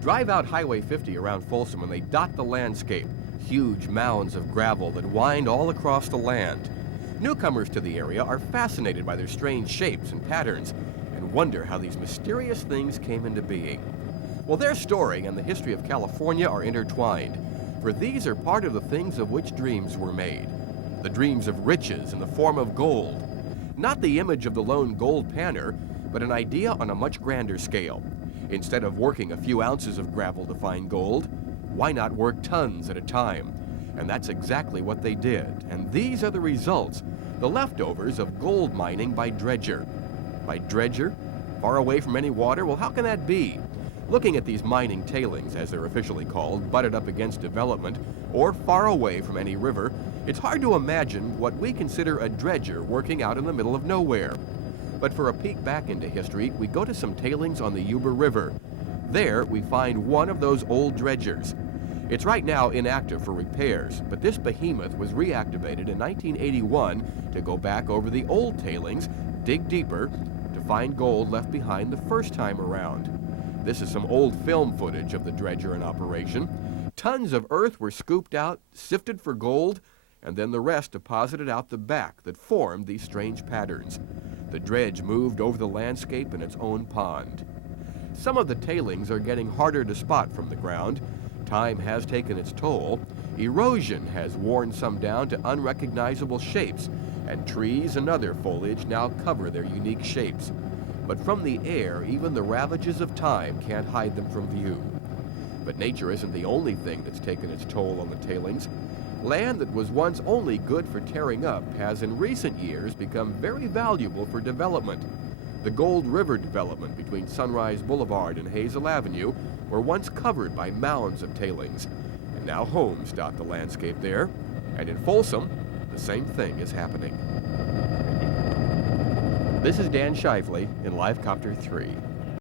Drive out Highway 50 around Folsom and they dot the landscape, huge mounds of gravel that wind all across the land. Newcomers to the area are fascinated by their strange shapes and patterns and wonder how these mysterious things came into being. Well, their story and the history of California are intertwined, for these are part of the things of which dreams were made. The dreams of riches in the form of gold. Not the image of the lone gold panner, but an idea on a much grander scale. Instead of working a few ounces of gravel to find gold, why not work tons at a time? And that's exactly what they did. And these are the results, the leftovers of gold mining by dredger. By dredger? Far away from any water? Well, how can that be? Looking at these mining tailings, as they're officially called, butted up against development, or far away from any river, it's hard to imagine what we consider a dredger working out in the middle of nowhere. But for a peek back into history, we go to some tailings on the Yuba River. There, we find one of those old dredgers. It's right now inactive for repairs, but this behemoth was reactivated in 1981 to go back over the old tailings, dig deeper, to find gold left behind the first time around. This is some old film footage of the dredger in operation. Tons of earth were scooped out, sifted for gold, and then the rest deposited out the back that formed these strange patterns. The dredge moved over the landscape in its own pond. Some of the tailings are getting harder to spot from the ground. Time has taken its toll. Erosion has worn some down to unrecognizable shapes, and trees and other foliage now cover their unique shapes. But from the air, even the ravages of time can't hide them from view. But nature isn't the only thing that's taken its toll on the tailings. Land that was once only good for tearing up has in recent years become very valuable for development. The Gold River development between Sunrise Boulevard and Hazel Avenue were once covered by mounds of tailings, and now homes dot the landscape there. And in Folsom, the same thing is happening. This is Dan Shively in Livecopter 3.